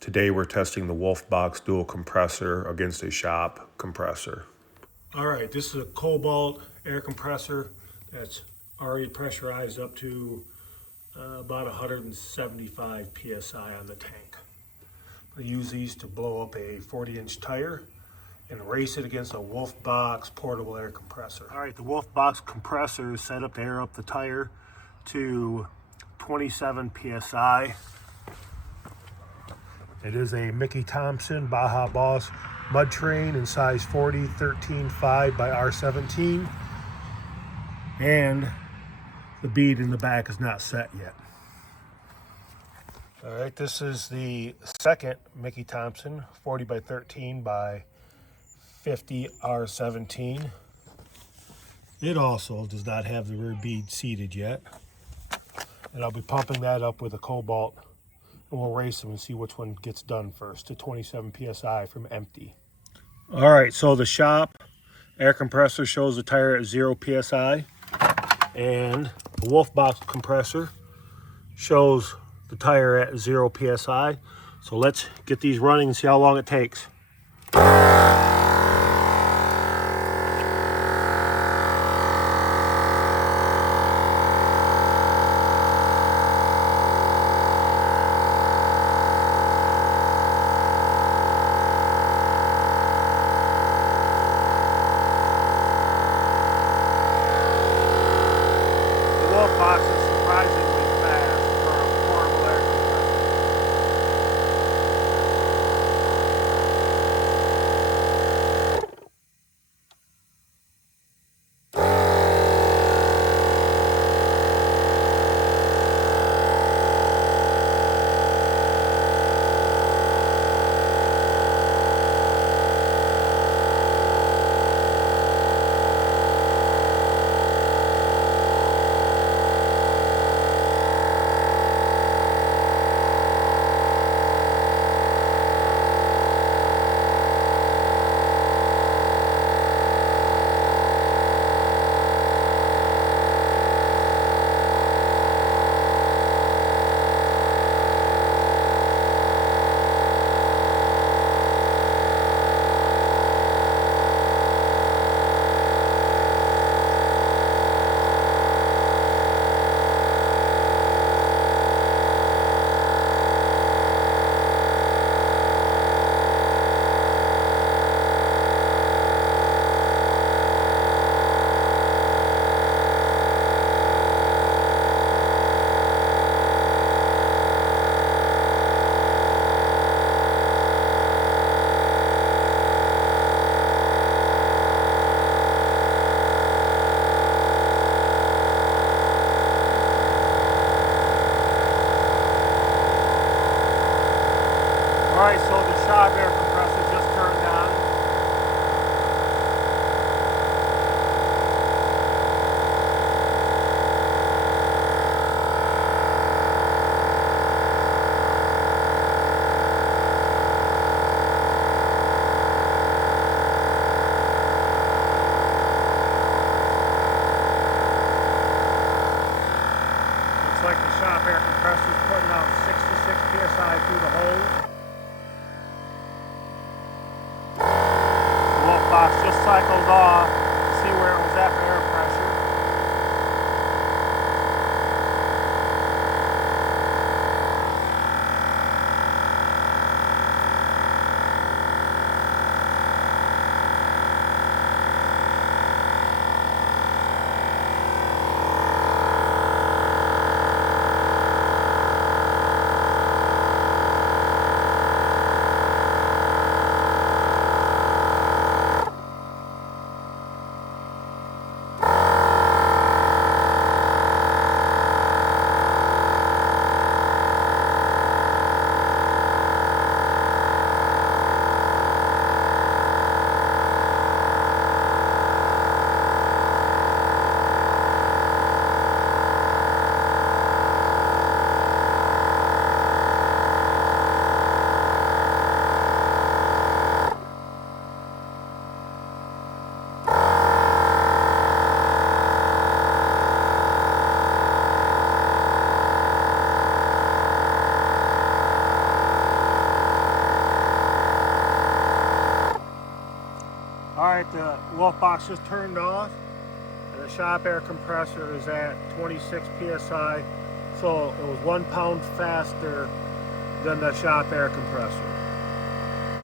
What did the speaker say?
Today we're testing the Wolfbox dual compressor against a shop compressor. All right, this is a Kobalt air compressor that's already pressurized up to about 175 psi on the tank. I use these to blow up a 40-inch tire and race it against a Wolfbox portable air compressor. All right, the Wolfbox compressor is set up to air up the tire to 27 psi. It is a Mickey Thompson Baja Boss mud train in size 40, 13.5 by R17. And the bead in the back is not set yet. All right, this is the second Mickey Thompson 40 by 13 by 50 R17. It also does not have the rear bead seated yet. And I'll be pumping that up with a Kobalt, and we'll race them and see which one gets done first to 27 psi from empty. All right, so the shop air compressor shows the tire at 0 psi, and the Wolfbox compressor shows the tire at 0 psi. So let's get these running and see how long it takes. Wolfbox is surprisingly fast for a portable air All right, so the shop air compressor just turned on. Looks like the shop air compressor is putting out 66 psi through the hose. Wolfbox just cycled off to see where it was at for air pressure. Alright, the Wolfbox just turned off, and the shop air compressor is at 26 psi, so it was 1 pound faster than the shop air compressor.